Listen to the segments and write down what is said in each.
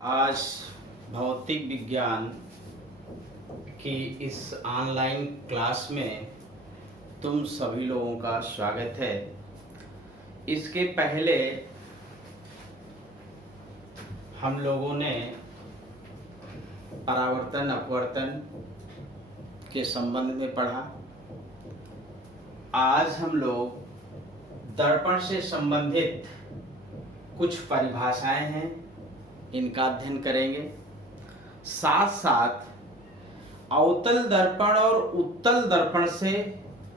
आज भौतिक विज्ञान की इस ऑनलाइन क्लास में तुम सभी लोगों का स्वागत है। इसके पहले हम लोगों ने परावर्तन अपवर्तन के संबंध में पढ़ा। आज हम लोग दर्पण से संबंधित कुछ परिभाषाएं हैं, इनका अध्ययन करेंगे। साथ साथ अवतल दर्पण और उत्तल दर्पण से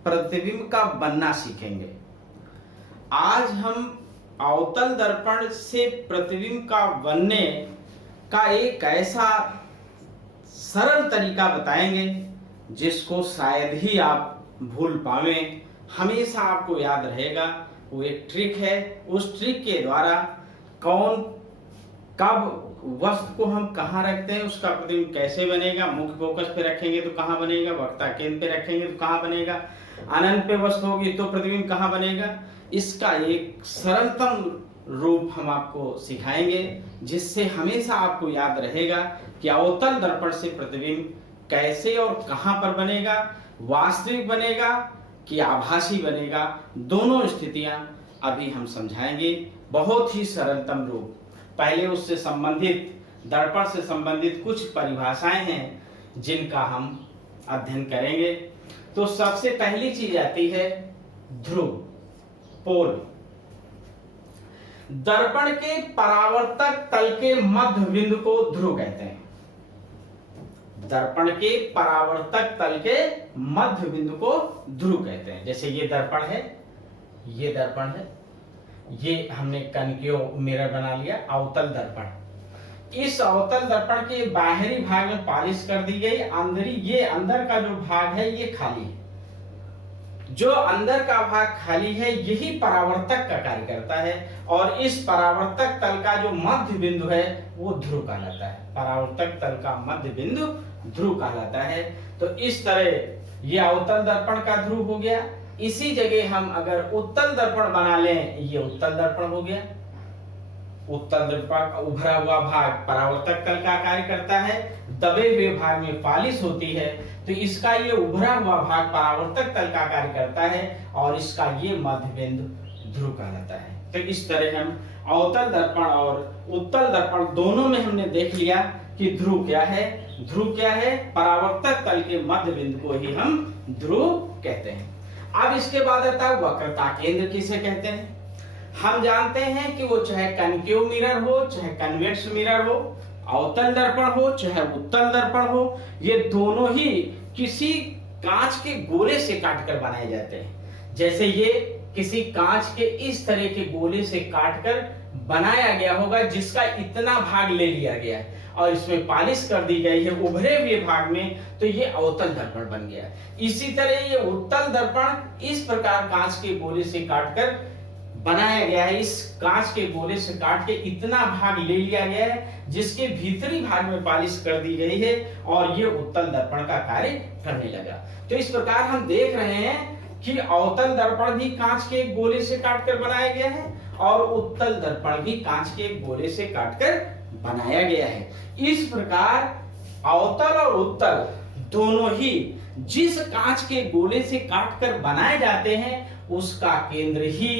प्रतिबिंब का बनना सीखेंगे। आज हम अवतल दर्पण से प्रतिबिंब का बनने का एक ऐसा सरल तरीका बताएंगे जिसको शायद ही आप भूल पावें, हमेशा आपको याद रहेगा। वो एक ट्रिक है। उस ट्रिक के द्वारा कौन कब वस्तु को हम कहाँ रखते हैं, उसका प्रतिबिंब कैसे बनेगा, मुख्य फोकस पे रखेंगे तो कहाँ बनेगा, वक्रता केंद्र पे रखेंगे तो कहाँ बनेगा, अनंत पे वस्तु होगी तो प्रतिबिंब कहाँ बनेगा, इसका एक सरलतम रूप हम आपको सिखाएंगे जिससे हमेशा आपको याद रहेगा कि अवतल दर्पण से प्रतिबिंब कैसे और कहाँ पर बनेगा, वास्तविक बनेगा कि आभासी बनेगा। दोनों स्थितियां अभी हम समझाएंगे, बहुत ही सरलतम रूप। पहले उससे संबंधित दर्पण से संबंधित कुछ परिभाषाएं हैं जिनका हम अध्ययन करेंगे। तो सबसे पहली चीज आती है ध्रुव, पोल। दर्पण के परावर्तक तल के मध्य बिंदु को ध्रुव कहते हैं। दर्पण के परावर्तक तल के मध्य बिंदु को ध्रुव कहते हैं। जैसे ये दर्पण है, ये दर्पण है, ये हमने कनकेव मिरर बना लिया, अवतल दर्पण। इस अवतल दर्पण के बाहरी भाग में पॉलिश कर दी गई, ये अंदर का जो भाग है ये खाली है। जो अंदर का भाग खाली है यही परावर्तक का कार्य करता है और इस परावर्तक तल का जो मध्य बिंदु है वो ध्रुव कहलाता है। परावर्तक तल का मध्य बिंदु ध्रुव कहलाता है। तो इस तरह ये अवतल दर्पण का ध्रुव हो गया। इसी जगह हम अगर उत्तल दर्पण बना लें, ये उत्तल दर्पण हो गया। उत्तल दर्पण उभरा हुआ भाग परावर्तक तल का कार्य करता है, दबे हुए भाग में पॉलिश होती है, तो इसका ये उभरा हुआ भाग परावर्तक तल का कार्य करता है और इसका ये मध्य बिंदु ध्रुव कहलाता है। तो इस तरह हम अवतल दर्पण और उत्तल दर्पण दोनों में हमने देख लिया कि ध्रुव क्या है। ध्रुव क्या है? परावर्तक तल के मध्य बिंदु को ही हम ध्रुव कहते हैं। अब इसके बाद आता है वक्रता केंद्र किसे कहते हैं। हम जानते हैं कि वो चाहे कनकेव मिरर हो, चाहे कन्वेक्स मिरर हो, अवतल दर्पण हो, चाहे उत्तल दर्पण हो, ये दोनों ही किसी कांच के गोले से काटकर बनाए जाते हैं। जैसे ये किसी कांच के इस तरह के गोले से काटकर बनाया गया होगा जिसका इतना भाग ले लिया गया है और इसमें पॉलिश कर दी गई है उभरे हुए भाग में, तो ये अवतल दर्पण बन गया। इसी तरह ये उत्तल दर्पण इस प्रकार कांच के गोले से काटकर बनाया गया है। इस कांच के गोले से काट के इतना भाग ले लिया गया है जिसके भीतरी भाग में पॉलिश कर दी गई है और ये उत्तल दर्पण का कार्य करने लगा। तो इस प्रकार हम देख रहे हैं कि अवतल दर्पण भी कांच के गोले से काटकर बनाया गया है और उत्तल दर्पण भी कांच के गोले से काटकर बनाया गया है। इस प्रकार अवतल और उत्तल दोनों ही जिस कांच के गोले से काटकर बनाए जाते हैं उसका केंद्र ही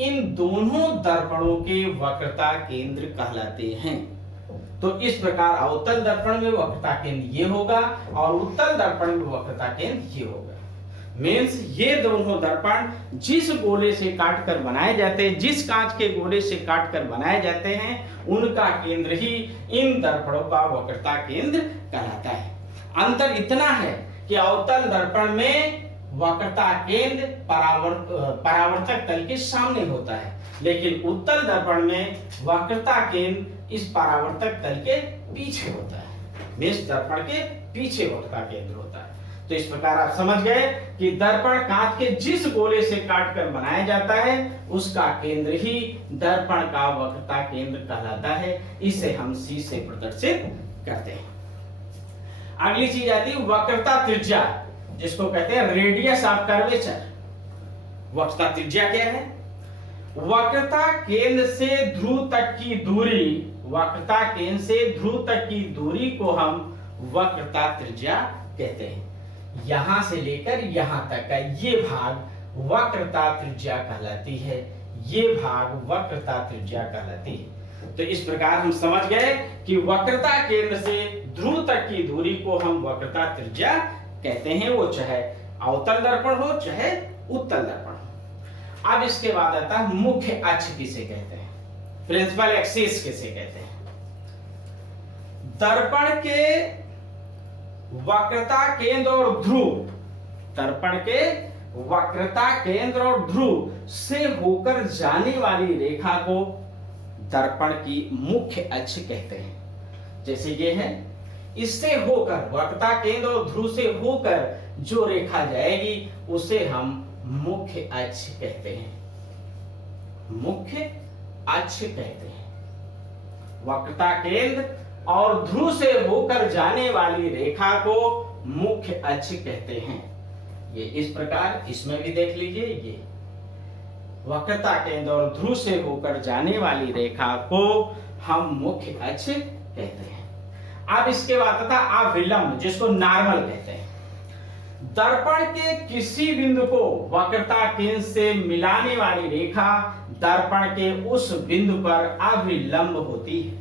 इन दोनों दर्पणों के वक्रता केंद्र कहलाते हैं। तो इस प्रकार अवतल दर्पण में वक्रता केंद्र ये होगा और उत्तल दर्पण में वक्रता केंद्र ये होगा। मीन्स ये दोनों दर्पण जिस गोले से काटकर बनाए जाते हैं, जिस कांच के गोले से काटकर बनाए जाते हैं, उनका केंद्र ही इन दर्पणों का वक्रता केंद्र कहलाता है। अंतर इतना है कि अवतल दर्पण में वक्रता केंद्र परावर्तक तल के सामने होता है, लेकिन उत्तल दर्पण में वक्रता केंद्र इस परावर्तक तल के पीछे होता है। मीन्स दर्पण के पीछे वक्रता केंद्र होता है। तो इस प्रकार आप समझ गए कि दर्पण कांच के जिस गोले से काटकर बनाया जाता है उसका केंद्र ही दर्पण का वक्रता केंद्र कहलाता है। इसे हम C से प्रदर्शित करते हैं। अगली चीज आती है वक्रता त्रिज्या, जिसको कहते हैं रेडियस ऑफ कर्वेचर। वक्रता त्रिज्या क्या है? वक्रता केंद्र से ध्रुव तक की दूरी, वक्रता केंद्र से ध्रुव तक की दूरी को हम वक्रता त्रिज्या कहते हैं। यहां से लेकर यहां तक का ये भाग वक्रता त्रिज्या कहलाती है, ये भाग वक्रता त्रिज्या कहलाती है। तो इस प्रकार हम समझ गए कि वक्रता केंद्र से ध्रुव तक की दूरी को हम वक्रता त्रिज्या कहते हैं, वो चाहे अवतल दर्पण हो चाहे उत्तल दर्पण हो। अब इसके बाद आता है मुख्य अक्ष किसे कहते हैं, प्रिंसिपल एक्सिस किसे कहते हैं। दर्पण के वक्रता केंद्र और ध्रुव, दर्पण के वक्रता केंद्र और ध्रुव से होकर जाने वाली रेखा को दर्पण की मुख्य अक्ष कहते हैं। जैसे ये है, इससे होकर वक्रता केंद्र और ध्रुव से होकर जो रेखा जाएगी उसे हम मुख्य अक्ष कहते हैं, मुख्य अक्ष कहते हैं। वक्रता केंद्र और ध्रुव से होकर जाने वाली रेखा को मुख्य अक्ष कहते हैं। ये इस प्रकार इसमें भी देख लीजिए, ये वक्रता केंद्र और ध्रुव से होकर जाने वाली रेखा को हम मुख्य अक्ष कहते हैं। अब इसके बाद था अविलंब, जिसको नॉर्मल कहते हैं। दर्पण के किसी बिंदु को वक्रता केंद्र से मिलाने वाली रेखा दर्पण के उस बिंदु पर अविलंब होती है।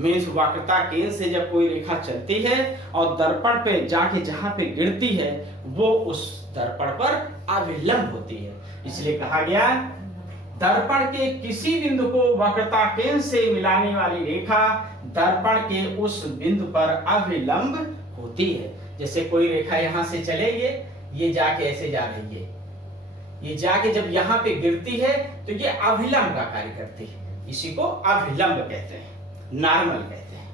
मीन्स वक्रता केंद्र से जब कोई रेखा चलती है और दर्पण पे जाके जहां पे गिरती है वो उस दर्पण पर अविलंब होती है। इसलिए कहा गया दर्पण के किसी बिंदु को वक्रता केंद्र से मिलाने वाली रेखा दर्पण के उस बिंदु पर अविलंब होती है। जैसे कोई रेखा यहां से चलेगी, ये जाके ऐसे जा रही है, ये जाके जब यहां पे गिरती है तो ये अभिलंब का कार्य करती है, इसी को अभिलंब कहते हैं, नॉर्मल कहते हैं।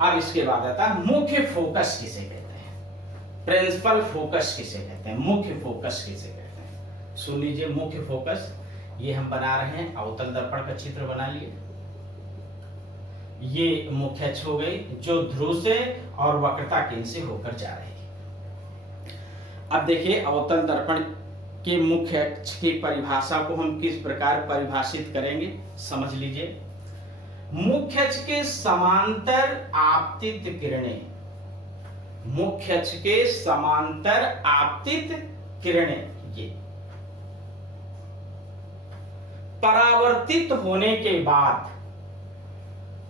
अब इसके बाद आता है मुख्य फोकस किसे कहते हैं, प्रिंसिपल फोकस किसे कहते हैं, मुख्य फोकस किसे कहते हैं। सुन लीजिए, मुख्य फोकस ये हम बना रहे हैं, अवतल दर्पण का चित्र बना लिए। ये मुख्य अक्ष हो गई जो ध्रुव से और वक्रता केंद्र से होकर जा रही है। अब देखिए अवतल दर्पण के मुख्य अक्ष की परिभाषा को हम किस प्रकार परिभाषित करेंगे, समझ लीजिए। मुख्य अक्ष के समांतर आपतित किरणें, मुख्य अक्ष के समांतर आपतित किरणें ये परावर्तित होने के बाद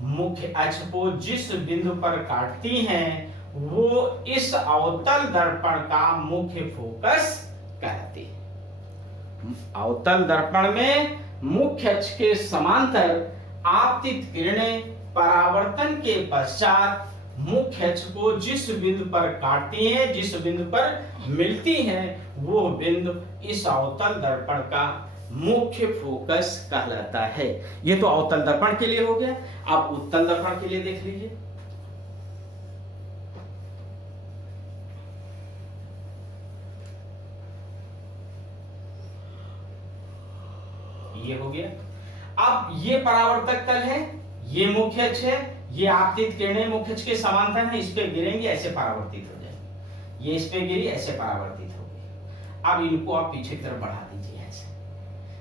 मुख्य अक्ष को जिस बिंदु पर काटती हैं वो इस अवतल दर्पण का मुख्य फोकस कहलाती है। अवतल दर्पण में मुख्य अक्ष के समांतर आपतित किरणें परावर्तन के पश्चात मुख्य अक्ष को जिस बिंदु पर काटती हैं, जिस बिंदु पर मिलती हैं, वो बिंदु इस अवतल दर्पण का मुख्य फोकस कहलाता है। ये तो अवतल दर्पण के लिए हो गया। अब उत्तल दर्पण के लिए देख लीजिए। ये हो गया। अब ये परावर्तक तल है, ये मुख्य अक्ष है, ये आपतित किरणें मुख्य अक्ष के समांतर है, इस पे गिरेंगी ऐसे परावर्तित हो जाएंगी, ये इस पे गिरी ऐसे परावर्तित हो गई। अब इनको आप पीछे की तरफ बढ़ा दीजिए ऐसे,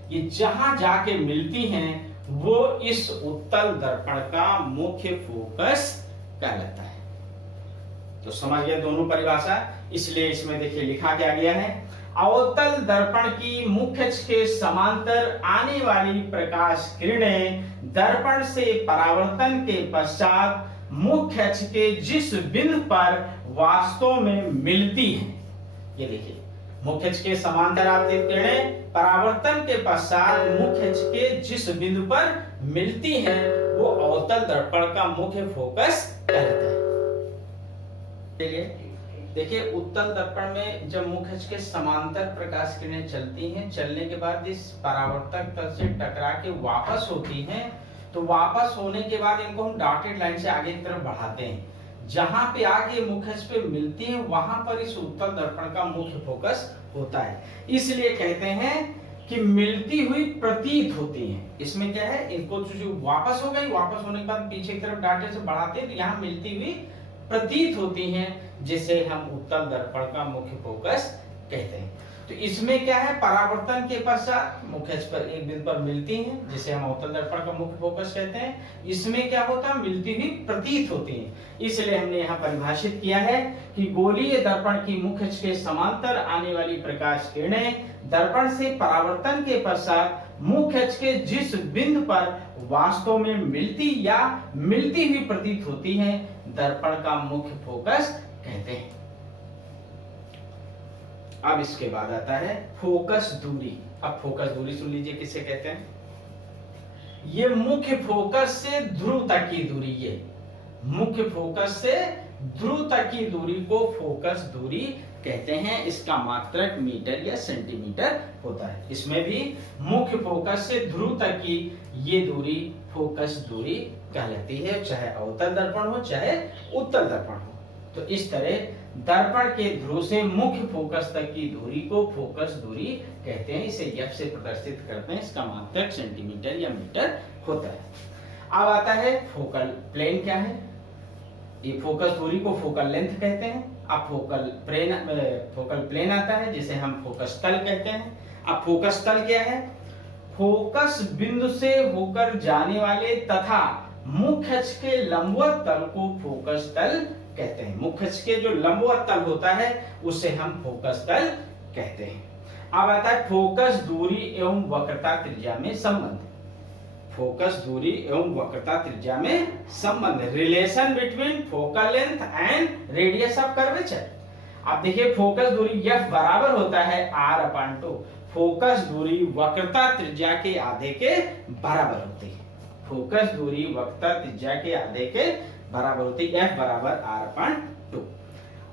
ये जहां जाके मिलती हैं वो इस उत्तल दर्पण का मुख्य फोकस कहलाता है। तो समझ गए दोनों परिभाषा। इसलिए इसमें देखिए लिखा क्या गया है, अवतल दर्पण की मुख्य अक्ष के समांतर आने वाली प्रकाश किरणें दर्पण से परावर्तन के पश्चात मुख्य अक्ष के जिस बिंदु पर वास्तव में मिलती हैं, ये देखिए मुख्य अक्ष के समांतर आपतित किरणें परावर्तन के पश्चात मुख्य अक्ष के जिस बिंदु पर मिलती हैं वो अवतल दर्पण का मुख्य फोकस कहलाता है। देखिए उत्तल दर्पण में जब मुख्य अक्ष के समांतर प्रकाश किरणें चलती हैं, चलने के बाद इस परावर्तक तल से टकरा के वापस होती हैं, तो वापस होने के बाद इनको हम डॉटेड लाइन से आगे की तरफ बढ़ाते हैं। जहां पे आगे मुख्य अक्ष पे मिलती है वहां पर इस उत्तल दर्पण का मुख्य फोकस होता है। इसलिए कहते हैं कि मिलती हुई प्रतीत होती हैं। इसमें क्या है, इनको जो वापस हो गई, वापस होने के बाद पीछे की तरफ डाटे से बढ़ाते हैं तो यहाँ मिलती हुई प्रतीत होती हैं, जिसे हम उत्तल दर्पण का मुख्य फोकस कहते हैं। तो इसमें क्या है, परावर्तन के पश्चात मुख्य अक्ष पर एक बिंदु पर मिलती हैं, जिसे हम अवतल दर्पण का मुख्य फोकस कहते हैं। इसमें क्या होता है, मिलती हुई प्रतीत होती हैं। इसलिए हमने यहाँ परिभाषित किया है कि गोलीय दर्पण की मुख्य अक्ष के समांतर आने वाली प्रकाश किरणें दर्पण से परावर्तन के पश्चात मुख्य अक्ष के जिस बिंदु पर वास्तव में मिलती या मिलती हुई प्रतीत होती हैं, दर्पण का मुख्य फोकस कहते हैं। अब इसके बाद आता है फोकस दूरी। अब फोकस दूरी सुन लीजिए किसे कहते हैं। ये मुख्य फोकस से ध्रुव तक की दूरी, ये मुख्य फोकस से ध्रुव तक की दूरी को फोकस दूरी कहते हैं। इसका मात्रक मीटर या सेंटीमीटर होता है। इसमें भी मुख्य फोकस से ध्रुव तक की ये दूरी फोकस दूरी कहलाती है, चाहे अवतल दर्पण हो चाहे उत्तल दर्पण हो। तो इस तरह दर्पण के ध्रुव से मुख्य फोकस तक की दूरी को फोकस दूरी कहते हैं। इसे एफ से प्रदर्शित करते हैं। इसका मात्रक सेंटीमीटर या मीटर होता है। अब आता है फोकल प्लेन क्या है। ये फोकस दूरी को फोकल लेंथ कहते हैं। अब फोकल प्लेन आता है, जिसे हम फोकस तल कहते हैं। अब फोकस तल क्या है, फोकस बिंदु से होकर जाने वाले तथा मुख्य अक्ष के लंबवत तल को फोकस तल कहते हैं। मुख्य अक्ष के जो लंबवत तल होता है उसे हम फोकस तल कहते हैं। अब आता है फोकस दूरी एवं वक्रता त्रिज्या में संबंध। फोकस दूरी एवं वक्रता त्रिज्या में संबंध, relation between focal length and radius of curvature. अब देखिए फोकस दूरी f बराबर होता है r/2। फोकस दूरी वक्रता त्रिज्या के आधे के बराबर होती है। फोकस दूरी वक्रता त्रिज्या के आधे के बराबर होती है, f बराबर r/2।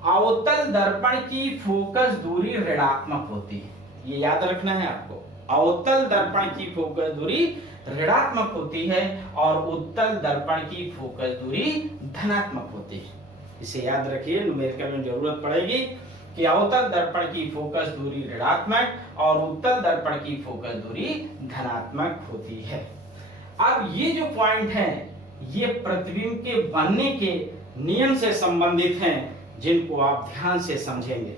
अवतल दर्पण की फोकस दूरी ऋणात्मक होती है, ये याद रखना है आपको। अवतल दर्पण की फोकस दूरी ऋणात्मक होती है और उत्तल दर्पण की फोकस दूरी धनात्मक होती है। इसे याद रखिए, न्यूमेरिकल में जरूरत पड़ेगी कि अवतल दर्पण की फोकस दूरी ऋणात्मक और उत्तल दर्पण की फोकस दूरी धनात्मक होती है। अब ये जो पॉइंट हैं, ये प्रतिबिंब के बनने के नियम से संबंधित हैं, जिनको आप ध्यान से समझेंगे।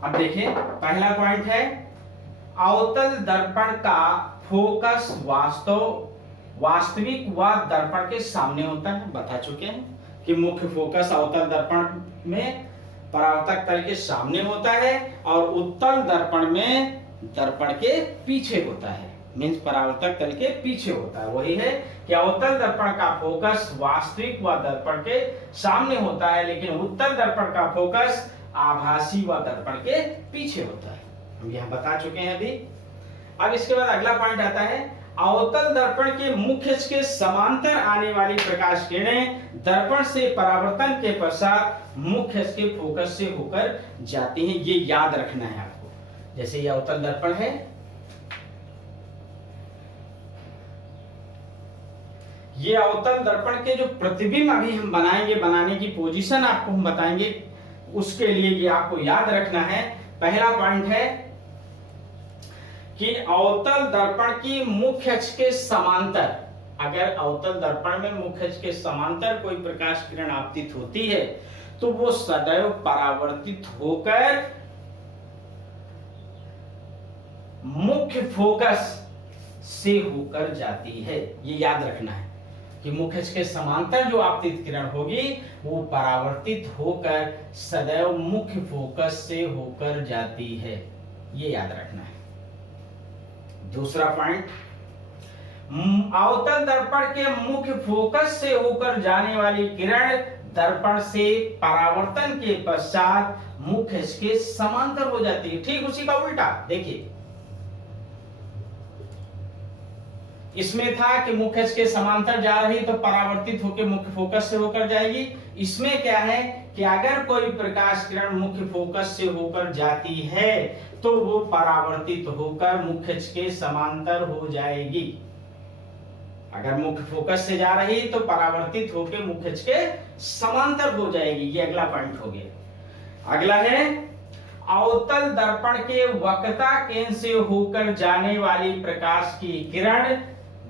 अब देखिए पहला पॉइंट है, अवतल दर्पण का फोकस वास्तविक व दर्पण के सामने होता है। बता चुके हैं कि मुख्य फोकस अवतल दर्पण में परावर्तक तल के सामने होता है और उत्तल दर्पण में दर्पण के पीछे होता है। मींस परावर्तक तल के पीछे होता है। वही है कि अवतल दर्पण का फोकस वास्तविक व दर्पण के सामने होता है, लेकिन उत्तल दर्पण का फोकस आभासी व दर्पण के पीछे होता है। हम यहां बता चुके हैं अभी। अब इसके बाद अगला पॉइंट आता है, अवतल दर्पण के मुख्य अक्ष के समांतर आने वाली प्रकाश किरणें दर्पण से परावर्तन के पश्चात मुख्य अक्ष के फोकस से होकर जाती हैं। ये याद रखना है आपको। जैसे ये अवतल दर्पण है, ये अवतल दर्पण के जो प्रतिबिंब अभी हम बनाएंगे, बनाने की पोजीशन आपको हम बताएंगे, उसके लिए ये आपको याद रखना है। पहला पॉइंट है कि अवतल दर्पण की मुख्य अक्ष के समांतर, अगर अवतल दर्पण में मुख्य अक्ष के समांतर कोई प्रकाश किरण आपतित होती है तो वो सदैव परावर्तित होकर मुख्य फोकस से होकर जाती है। ये याद रखना है कि मुख्य अक्ष के समांतर जो आपतित किरण होगी वो परावर्तित होकर सदैव मुख्य फोकस से होकर जाती है। ये याद रखना है। दूसरा पॉइंट, अवतल दर्पण के मुख्य फोकस से होकर जाने वाली किरण दर्पण से परावर्तन के पश्चात मुख्य अक्ष के समांतर हो जाती है। ठीक उसी का उल्टा देखिए, इसमें था कि मुख्य अक्ष के समांतर जा रही तो परावर्तित होकर मुख्य फोकस से होकर जाएगी। इसमें क्या है कि अगर कोई प्रकाश किरण मुख्य फोकस से होकर जाती है तो वो परावर्तित होकर मुख्य अक्ष के समांतर हो जाएगी। अगर मुख्य फोकस से जा रही तो परावर्तित होकर मुख्य अक्ष के समांतर हो जाएगी। ये अगला पॉइंट हो गया। अगला है, अवतल दर्पण के वक्रता केंद्र से होकर जाने वाली प्रकाश की किरण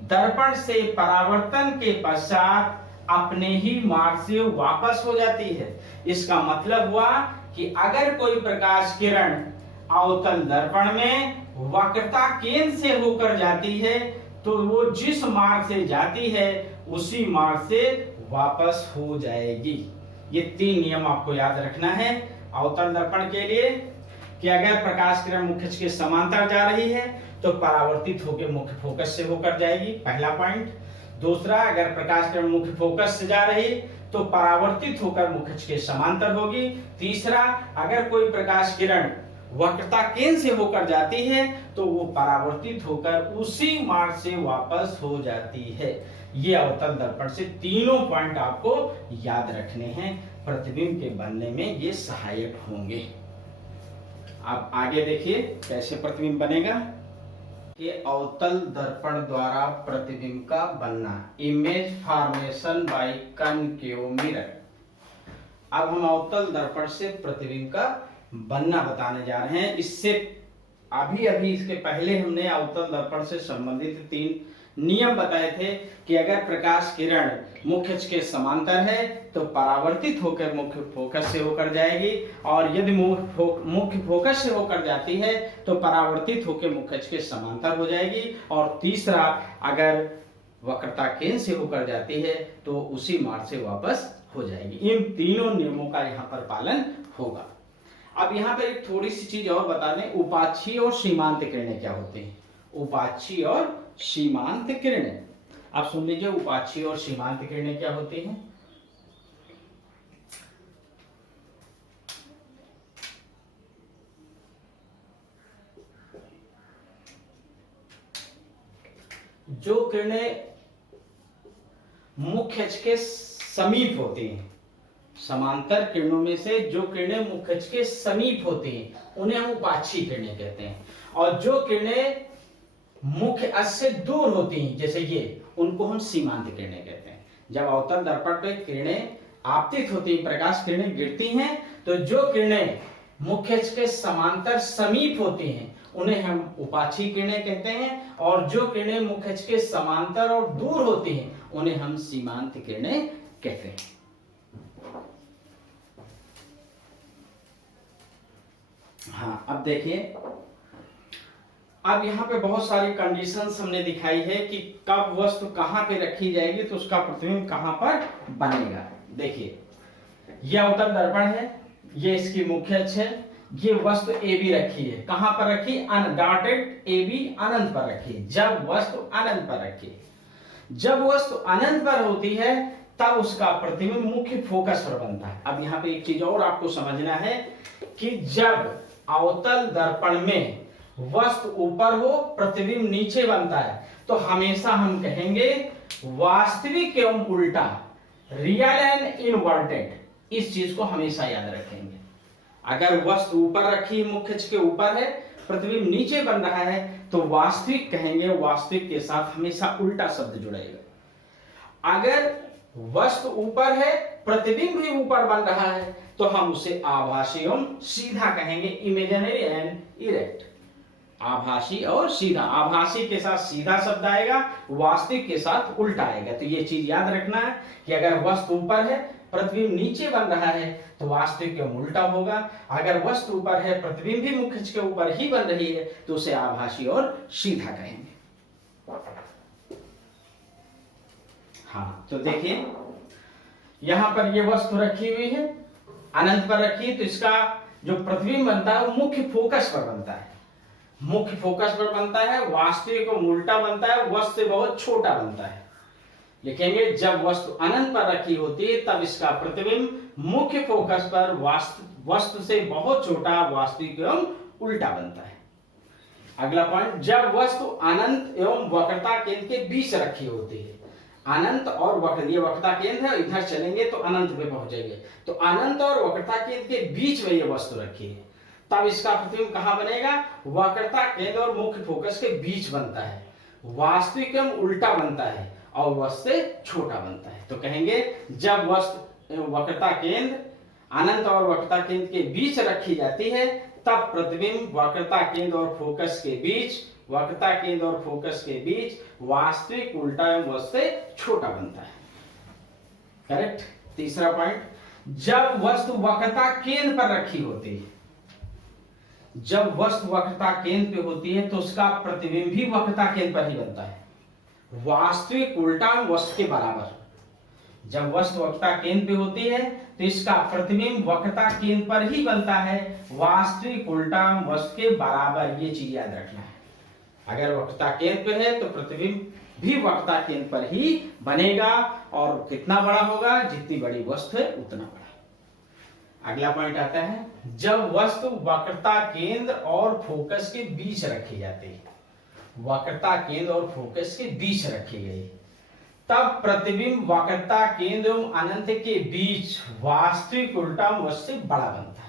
दर्पण से परावर्तन के पश्चात अपने ही मार्ग से वापस हो जाती है। इसका मतलब हुआ कि अगर कोई प्रकाश किरण अवतल दर्पण में वक्रता केंद्र से होकर जाती है तो वो जिस मार्ग से जाती है उसी मार्ग से वापस हो जाएगी। ये 3 नियम आपको याद रखना है अवतल दर्पण के लिए कि अगर प्रकाश किरण मुख्य अक्ष के समांतर जा रही है तो परावर्तित होकर मुख्य फोकस से होकर जाएगी, पहला पॉइंट। दूसरा, अगर प्रकाश किरण मुख्य फोकस से जा रही तो परावर्तित होकर मुख्य अक्ष के समांतर होगी। तीसरा, अगर कोई प्रकाश किरण वक्रता केंद्र से होकर जाती है तो वो परावर्तित होकर उसी मार्ग से वापस हो जाती है। ये अवतल दर्पण से तीनों पॉइंट आपको याद रखने हैं, प्रतिबिंब के बनने में ये सहायक होंगे। आप आगे देखिए कैसे प्रतिबिंब बनेगा। ये अवतल दर्पण द्वारा प्रतिबिंब का बनना, image formation by concave mirror. अब हम अवतल दर्पण से प्रतिबिंब का बनना बताने जा रहे हैं। इससे अभी इसके पहले हमने अवतल दर्पण से संबंधित 3 नियम बताए थे कि अगर प्रकाश किरण मुख्य अक्ष के समांतर है तो परावर्तित होकर मुख्य फोकस से होकर जाएगी, और यदि मुख्य फोकस से होकर जाती है तो परावर्तित होकर मुख्य अक्ष के समांतर हो जाएगी, और तीसरा, अगर वक्रता केंद्र से होकर जाती है तो उसी मार्ग से वापस हो जाएगी। इन तीनों नियमों का यहाँ पर पालन होगा। अब यहाँ पर एक थोड़ी सी चीज और बता दें, उपाक्षीय और सीमांत किरणें क्या होती हैं। उपाक्षीय और सीमांत किरणें, आप सुन लीजिए, उपाक्षीय और सीमांत किरणें क्या होती हैं। जो किरणें मुख्य अक्ष के समीप होती हैं, समांतर किरणों में से जो किरणें मुख्य अक्ष के समीप होती हैं उन्हें हम उपाक्षीय किरणें कहते हैं, और जो किरणें मुख्य अक्ष से दूर होती हैं जैसे ये, उनको हम सीमांत किरणें कहते हैं। जब अवतल दर्पण पे किरणें आपतित होती हैं, प्रकाश किरणें गिरती हैं, तो जो किरणें मुख्य अक्ष के समांतर समीप होती हैं उन्हें हम उपाक्षीय किरणें कहते हैं, और जो किरणें मुख्य अक्ष के समांतर और दूर होती हैं उन्हें हम सीमांत किरणें कहते हैं। हाँ, अब देखिए, अब यहाँ पे बहुत सारी कंडीशंस हमने दिखाई है कि कब वस्तु कहाँ पे रखी जाएगी तो उसका प्रतिबिंब कहाँ पर बनेगा। देखिए, यह अवतल दर्पण है, ये इसकी मुख्य अक्ष है, ये वस्तु ए बी रखी है। कहाँ पर रखी? डॉटेड ए बी अनंत पर रखी। जब वस्तु अनंत पर रखी, जब वस्तु अनंत पर होती है तब उसका प्रतिबिंब मुख्य फोकस पर बनता है। अब यहाँ पे एक चीज और आपको समझना है कि जब अवतल दर्पण में वस्तु ऊपर हो, प्रतिबिंब नीचे बनता है, तो हमेशा हम कहेंगे वास्तविक एवं उल्टा, रियल एंड इनवर्टेड। इस चीज को हमेशा याद रखेंगे। अगर वस्तु ऊपर रखी, मुख्य अक्ष के ऊपर है, प्रतिबिंब नीचे बन रहा है, तो वास्तविक कहेंगे, वास्तविक के साथ हमेशा उल्टा शब्द जुड़ेगा। अगर वस्तु ऊपर है, प्रतिबिंब भी ऊपर बन रहा है, तो हम उसे आभासी एवं सीधा कहेंगे, इमेजिनरी एंड इरेक्ट। आभासी और सीधा, आभासी के साथ सीधा शब्द आएगा, वास्तविक के साथ उल्टा आएगा। तो ये चीज याद रखना है कि अगर वस्तु ऊपर है, प्रतिबिंब नीचे बन रहा है, तो वास्तविक एवं उल्टा होगा। अगर वस्तु ऊपर है, प्रतिबिंब भी मुख्य अक्ष के ऊपर ही बन रही है, तो उसे आभासी और सीधा कहेंगे। हाँ, तो देखिए, यहां पर ये वस्तु रखी हुई है, अनंत पर रखी है, तो इसका जो प्रतिबिंब बनता है वो मुख्य फोकस पर बनता है। मुख्य फोकस पर बनता है, वास्तविक को उल्टा बनता है, वस्तु से बहुत छोटा बनता है। लिखेंगे, जब वस्तु अनंत पर रखी होती है तब इसका प्रतिबिंब मुख्य फोकस पर वस्तु से बहुत छोटा, वास्तविक एवं उल्टा बनता है। अगला पॉइंट, जब वस्तु अनंत एवं वक्रता केंद्र के बीच रखी होती है। अनंत और वक्र, ये वक्रता केंद्र है, इधर चलेंगे तो अनंत पे पहुंचेंगे, तो अनंत और वक्रता केंद्र के बीच में ये वस्तु रखी है, तब इसका प्रतिबिंब कहां बनेगा? वक्रता केंद्र और मुख्य फोकस के बीच बनता है, वास्तविक एवं उल्टा बनता है, और वस्तु से छोटा बनता है। तो कहेंगे, जब वस्तु वक्रता केंद्र अनंत और वक्रता केंद्र के बीच रखी जाती है तब प्रतिबिंब वक्रता केंद्र और फोकस के बीच, वक्रता केंद्र और फोकस के बीच वास्तविक उल्टा एवं उससे छोटा बनता है। करेक्ट। तीसरा पॉइंट, जब वस्तु वक्रता केंद्र पर रखी होती है, जब वस्तु वक्रता केंद्र पे होती है तो उसका प्रतिबिंब भी वक्रता केंद्र पर ही बनता है, वास्तविक उल्टा वस्तु के बराबर। जब वस्तु वक्रता केंद्र पे होती है तो इसका प्रतिबिंब वक्रता केंद्र पर ही बनता है, वास्तविक उल्टा वस्तु के बराबर। ये चीज याद रखना है। अगर वक्रता केंद्र पे है तो प्रतिबिंब भी वक्रता केंद्र पर ही बनेगा, और कितना बड़ा होगा, जितनी बड़ी वस्तु है उतना बड़ा। अगला पॉइंट आता है, जब वस्तु वक्रता केंद्र और फोकस के बीच रखी जाती है, वक्रता केंद्र और फोकस के बीच रखी गई, तब प्रतिबिंब वक्रता केंद्र एवं अनंत के बीच वास्तविक उल्टा वस्तु से बड़ा बनता है।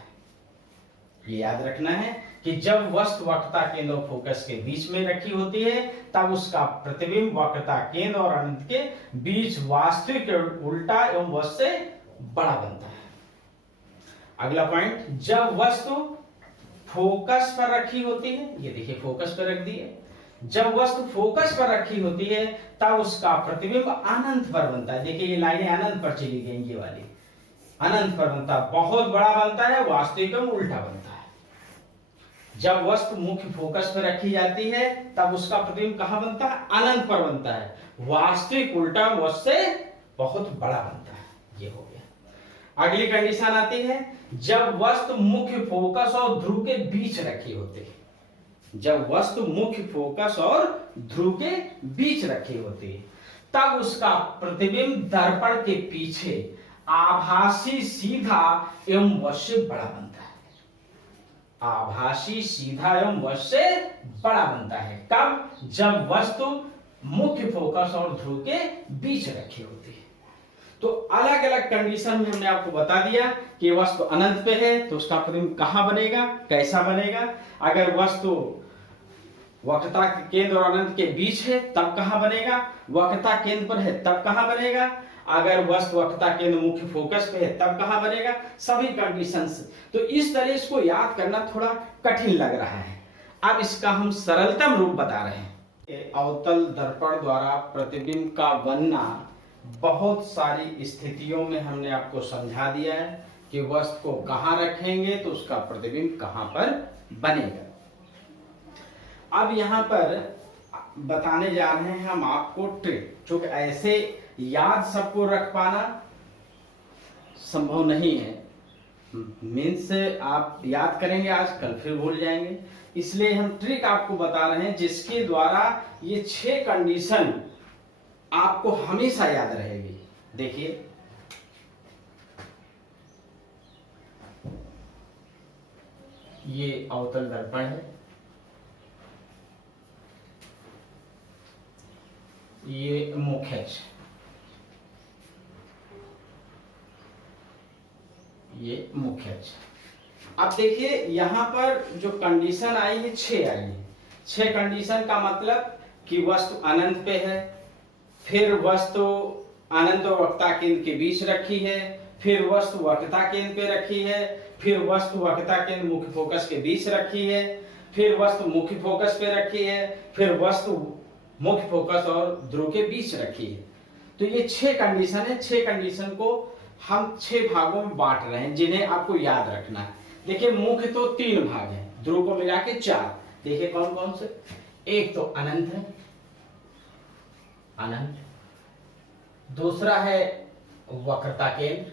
ये याद रखना है कि जब वस्तु वक्रता केंद्र और फोकस के बीच में रखी होती है तब उसका प्रतिबिंब वक्रता केंद्र और अनंत के बीच वास्तविक उल्टा एवं वस्तु से बड़ा बनता है। अगला पॉइंट, जब वस्तु फोकस पर रखी होती है, ये देखिए फोकस पर रख दी है, जब वस्तु फोकस पर रखी होती है तब उसका प्रतिबिंब अनंत पर बनता है। देखिए ये लाइनें अनंत पर चली गई, ये वाली अनंत पर बनता है, बहुत बड़ा बनता है, वास्तविक में उल्टा बनता है। जब वस्तु मुख्य फोकस पर रखी जाती है तब उसका प्रतिबिंब कहां बनता है, अनंत पर बनता है, वास्तविक उल्टा वस्तु से बहुत बड़ा बनता है। ये हो गया। अगली कंडीशन आती है, जब वस्तु मुख्य फोकस और ध्रुव के बीच रखी होती है, जब वस्तु मुख्य फोकस और ध्रुव के बीच रखी होती है तब उसका प्रतिबिंब दर्पण के पीछे आभासी सीधा एवं वश्य बड़ा बनता है, आभासी सीधा एवं वश्य बड़ा बनता है। कब, जब वस्तु मुख्य फोकस और ध्रुव के बीच रखी होती है। तो अलग अलग कंडीशन में हमने आपको बता दिया कि वस्तु अनंत पे है तो उसका प्रतिबिंब कहां बनेगा, कैसा बनेगा। अगर वस्तु वक्रता केंद्र और अनंत के बीच है तब कहां बनेगा, वक्रता केंद्र पर है तब कहां बनेगा, अगर वस्तु वक्रता केंद्र मुख्य फोकस पे है तब कहां बनेगा, सभी कंडीशंस। तो इस तरह इसको याद करना थोड़ा कठिन लग रहा है। अब इसका हम सरलतम रूप बता रहे हैं। अवतल दर्पण द्वारा प्रतिबिंब का बनना बहुत सारी स्थितियों में हमने आपको समझा दिया है कि वस्तु को कहां रखेंगे तो उसका प्रतिबिंब कहां पर बनेगा। अब यहां पर बताने जा रहे हैं हम आपको ट्रिक, क्योंकि ऐसे याद सबको रख पाना संभव नहीं है। मीन्स आप याद करेंगे आज, कल फिर भूल जाएंगे, इसलिए हम ट्रिक आपको बता रहे हैं जिसके द्वारा ये 6 कंडीशन आपको हमेशा याद रहेगी। देखिए ये अवतल दर्पण है, ये मुख्य अक्ष, ये मुख्य अक्ष। अब देखिए यहां पर जो कंडीशन आई है 6 आई है। 6 कंडीशन का मतलब कि वस्तु अनंत पे है, फिर वस्तु अनंत और वक्रता केंद्र के बीच रखी है, फिर वस्तु वक्रता केंद्र पे रखी है, फिर वस्तु वक्रता केंद्र मुख्य फोकस के बीच रखी है, फिर वस्तु मुख्य फोकस पे रखी है, फिर वस्तु मुख्य फोकस और ध्रुव के बीच रखी है। तो ये 6 कंडीशन है। 6 कंडीशन को हम 6 भागों में बांट रहे हैं जिन्हें आपको याद रखना है। देखिए मुख्य तो 3 भाग हैं, ध्रुव को मिला के 4। देखिए कौन कौन से, एक तो अनंत है, अनंत, दूसरा है वक्रता केंद्र,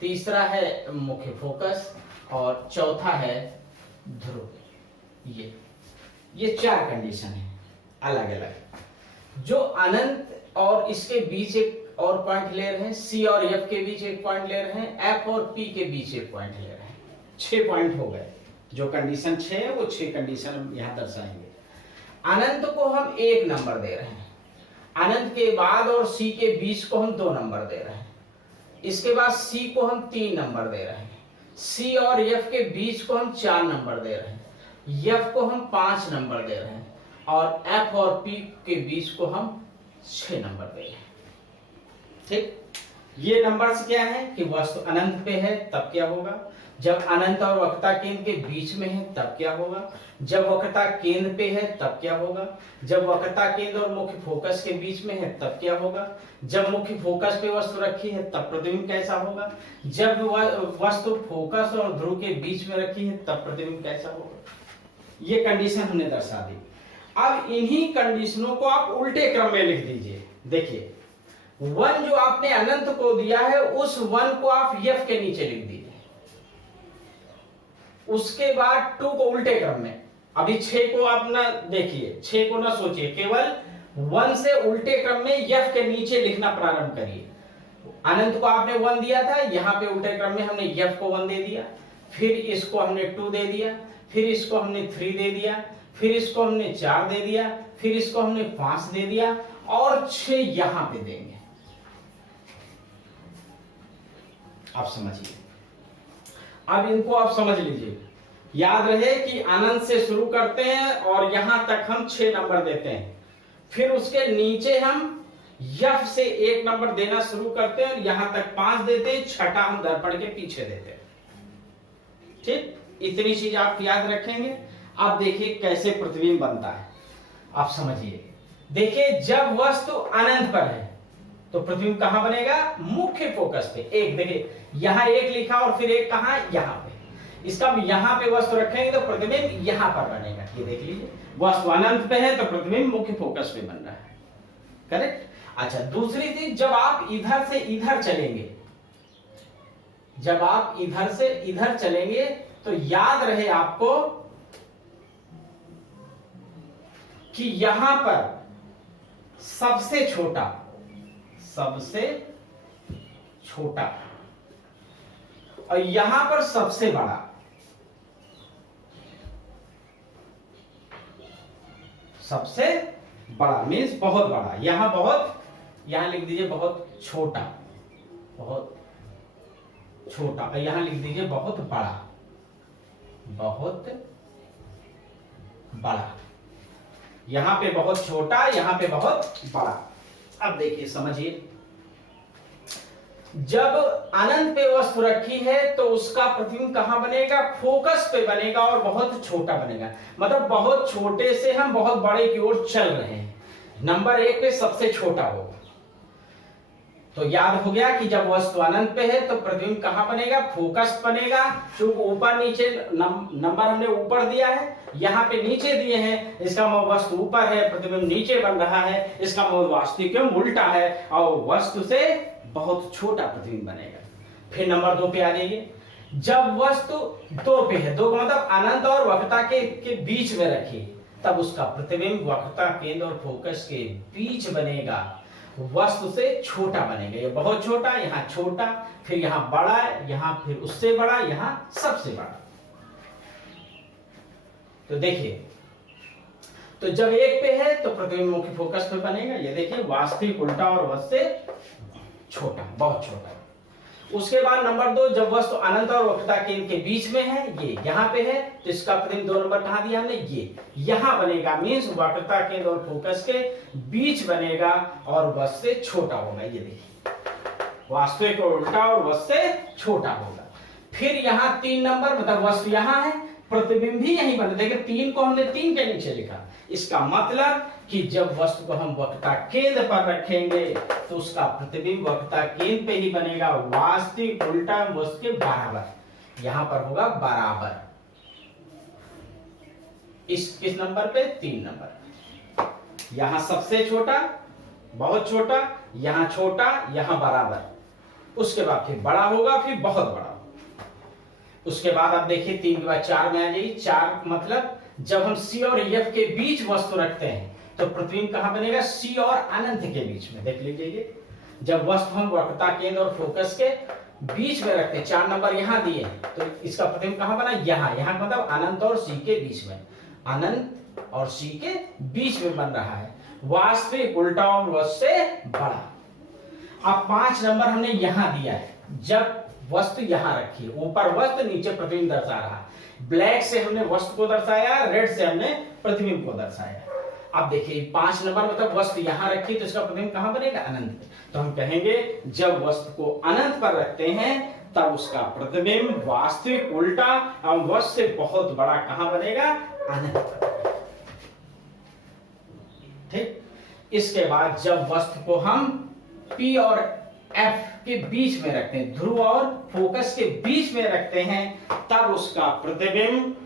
तीसरा है मुख्य फोकस और चौथा है ध्रुव। ये 4 कंडीशन है अलग अलग। जो अनंत और इसके बीच एक और पॉइंट ले रहे हैं, सी और एफ के बीच एक पॉइंट ले रहे हैं, एफ और पी के बीच एक पॉइंट ले रहे हैं। 6 पॉइंट हो गए। जो कंडीशन 6 है वो 6 कंडीशन हम यहां दर्शाएंगे। अनंत को हम 1 नंबर दे रहे हैं, अनंत के बाद और सी के बीच को हम 2 नंबर दे रहे हैं, इसके बाद सी को हम 3 नंबर दे रहे हैं, सी और एफ के बीच को हम 4 नंबर दे रहे हैं, एफ को हम 5 नंबर दे रहे हैं और एफ और पी के बीच को हम 6 नंबर दे रहे हैं। ठीक, ये नंबर्स क्या है कि वस्तु अनंत पे है तब क्या होगा, जब अनंत और वक्रता केंद्र के बीच में है तब क्या होगा, जब वक्रता केंद्र पे है तब क्या होगा, जब वक्रता केंद्र और मुख्य फोकस के बीच में है तब क्या होगा, जब मुख्य फोकस पे वस्तु रखी है तब प्रतिबिंब कैसा होगा, जब वस्तु फोकस और ध्रुव के बीच में रखी है तब प्रतिबिंब कैसा होगा। ये कंडीशन हमने दर्शा दी। अब इन्हीं कंडीशनों को आप उल्टे क्रम में लिख दीजिए। देखिए 1 जो आपने अनंत को दिया है उस 1 को आप f के नीचे लिख दीजिए, उसके बाद 2 को उल्टे क्रम में। अभी 6 को आप ना देखिए, 6 को ना सोचिए, केवल 1 से उल्टे क्रम में f के नीचे लिखना प्रारंभ करिए। अनंत को आपने 1 दिया था, यहां पे उल्टे क्रम में हमने f को 1 दे दिया, फिर इसको हमने 2 दे दिया, फिर इसको हमने 3 दे दिया, फिर इसको हमने 4 दे दिया, फिर इसको हमने 5 दे दिया और 6 यहां पे देंगे। आप समझिए, अब इनको आप समझ लीजिए। याद रहे कि अनंत से शुरू करते हैं और यहां तक हम 6 नंबर देते हैं, फिर उसके नीचे हम f से 1 नंबर देना शुरू करते हैं और यहां तक 5 देते हैं, छठा हम दर्पण के पीछे देते हैं। ठीक, इतनी चीज आप याद रखेंगे। अब देखिए कैसे प्रतिबिंब बनता है, आप समझिए। देखिए जब वस्तु अनंत पर है तो प्रतिबिंब कहां बनेगा, मुख्य फोकस पे। एक देखिए यहां 1 लिखा और फिर 1 कहां, यहां पे। इसका यहां पे वस्तु रखेंगे तो प्रतिबिंब यहां पर बनेगा। ये देख लीजिए, वस्तु अनंत पे है तो प्रतिबिंब मुख्य फोकस पे बन रहा है। करेक्ट। अच्छा, दूसरी चीज, जब आप इधर से इधर चलेंगे, जब आप इधर से इधर चलेंगे तो याद रहे आपको कि यहां पर सबसे छोटा और यहां पर सबसे बड़ा, सबसे बड़ा मीन्स बहुत बड़ा। यहां बहुत, यहां लिख दीजिए बहुत छोटा, बहुत छोटा, और यहां लिख दीजिए बहुत बड़ा, बहुत बड़ा। यहां पे बहुत छोटा, यहां पे बहुत बड़ा। अब देखिए समझिए, जब अनंत पे वस्तु रखी है तो उसका प्रतिबिंब कहां बनेगा, फोकस पे बनेगा और बहुत छोटा बनेगा। मतलब बहुत छोटे से हम बहुत बड़े की ओर चल रहे हैं। नंबर 1 पे सबसे छोटा होगा। तो याद हो गया कि जब वस्तु अनंत पे है तो प्रतिबिंब कहां बनेगा, फोकस बनेगा। क्योंकि ऊपर नीचे नंबर हमने ऊपर दिया है, यहाँ पे नीचे दिए हैं, इसका मतलब वस्तु ऊपर है, प्रतिबिंब नीचे बन रहा है। इसका मतलब वास्तविक उल्टा है और वस्तु से बहुत छोटा प्रतिबिंब बनेगा। फिर नंबर 2 पे आ जाइए। जब वस्तु 2 पे है, 2 का मतलब अनंत और वक्रता के बीच में रखी, तब उसका प्रतिबिंब वक्रता केंद्र और फोकस के बीच बनेगा, वस्तु से छोटा बनेगा। ये बहुत छोटा, यहाँ छोटा, फिर यहाँ बड़ा, यहाँ फिर उससे बड़ा, यहाँ सबसे बड़ा। तो देखिए, तो जब 1 पे है तो प्रतिबिंब मुख्य फोकस पे बनेगा। ये देखिए वास्तविक उल्टा और वस्तु से छोटा, बहुत छोटा। उसके बाद नंबर 2, जब वस्तु अनंत और वक्रता केंद्र के बीच में है, ये यहाँ पे है, तो इसका प्रतिबिंब 2 नंबर कहां दिया हमने, ये यहां बनेगा। मींस वक्रता केंद्र और फोकस के बीच बनेगा और वस्तु से छोटा होगा। ये देखिए वास्तविक उल्टा और वस्तु से छोटा होगा। फिर यहाँ 3 नंबर, मतलब वस्तु यहाँ है, प्रतिबिंब भी यहीं बने। देखिए 3 को हमने 3 के नीचे लिखा। इसका मतलब कि जब वस्तु को हम वक्रता केंद्र पर रखेंगे तो उसका प्रतिबिंब वक्रता केंद्र पे ही बनेगा, वास्तविक उल्टा वस्तु के बराबर। यहां पर होगा बराबर। किस नंबर पे, 3 नंबर। यहां सबसे छोटा, बहुत छोटा, यहां छोटा, यहां बराबर। उसके बाद फिर बड़ा होगा, फिर बहुत बड़ा। उसके बाद आप देखिए 3 के बाद 4 में आ जाइए। 4 मतलब जब हम C और F के बीच वस्तु रखते हैं तो प्रतिबिंब कहां बनेगा, C और अनंत के बीच में। देख लीजिए, जब वस्तु हम वक्रता केंद्र और फोकस के बीच में रखते हैं, 4 नंबर यहां दिए, तो इसका प्रतिबिंब कहां बना, यहां। यहां मतलब अनंत और C के बीच में, अनंत और C के बीच में बन रहा है, वास्तविक उल्टा और वस्तु से बड़ा। अब 5 नंबर हमने यहां दिया है, जब वस्तु यहां रखी है, ऊपर वस्तु, नीचे प्रतिबिंब दर्शा रहा है। ब्लैक से हमने वस्तु को दर्शाया, रेड से हमने प्रतिबिंब को दर्शाया। अब देखिए 5 नंबर मतलब वस्तु यहां रखी तो इसका प्रतिबिंब कहां बनेगा, अनंत। तो हम कहेंगे जब वस्तु को अनंत पर रखते हैं तब उसका प्रतिबिंब वास्तविक उल्टा एवं वस्तु से बहुत बड़ा कहां बनेगा, अनंत पर। ठीक। इसके बाद जब वस्तु को हम P और F के बीच में रखते हैं, ध्रुव और फोकस के बीच में रखते हैं, तब उसका प्रतिबिंब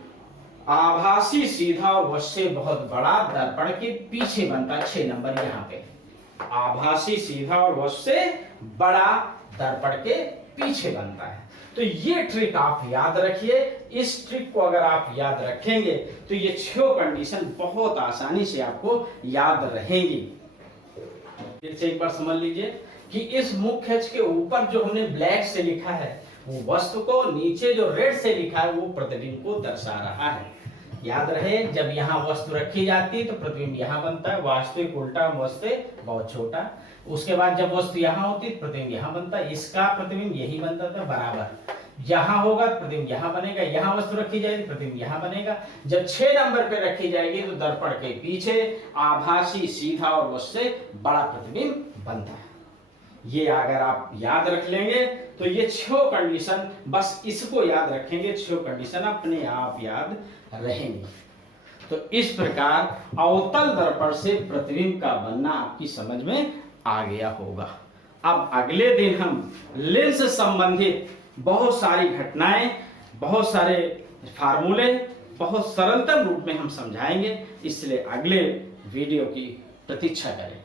आभासी सीधा और वस्तु से बहुत बड़ा दर्पण के पीछे बनता है। 6 नंबर यहां पे आभासी सीधा और वस्तु से बड़ा दर्पण के पीछे बनता है। तो ये ट्रिक आप याद रखिए। इस ट्रिक को अगर आप याद रखेंगे तो ये 6 कंडीशन बहुत आसानी से आपको याद रहेंगी। फिर से एक बार समझ लीजिए कि इस मुख्य अक्ष के ऊपर जो हमने ब्लैक से लिखा है वो वस्तु को, नीचे जो रेड से लिखा है वो प्रतिबिंब को दर्शा रहा है। याद रहे जब यहाँ वस्तु रखी जाती है तो प्रतिबिंब यहाँ बनता है, वास्तविक उल्टा वस्तु से बहुत छोटा। उसके बाद जब वस्तु यहाँ होती है प्रतिबिंब यहाँ बनता है, इसका प्रतिबिंब यही बनता था बराबर। यहाँ होगा प्रतिबिंब यहाँ बनेगा, यहाँ वस्तु रखी जाएगी प्रतिबिंब यहाँ बनेगा। जब 6 नंबर पे रखी जाएगी तो दर्पण के पीछे आभासी सीधा और वस्तु से बड़ा प्रतिबिंब बनता है। ये अगर आप याद रख लेंगे तो ये 6 कंडीशन, बस इसको याद रखेंगे, 6 कंडीशन अपने आप याद रहेंगी। तो इस प्रकार अवतल दर्पण से प्रतिबिंब का बनना आपकी समझ में आ गया होगा। अब अगले दिन हम लेंस से संबंधित बहुत सारी घटनाएं, बहुत सारे फार्मूले बहुत सरलतम रूप में हम समझाएंगे, इसलिए अगले वीडियो की प्रतीक्षा करें।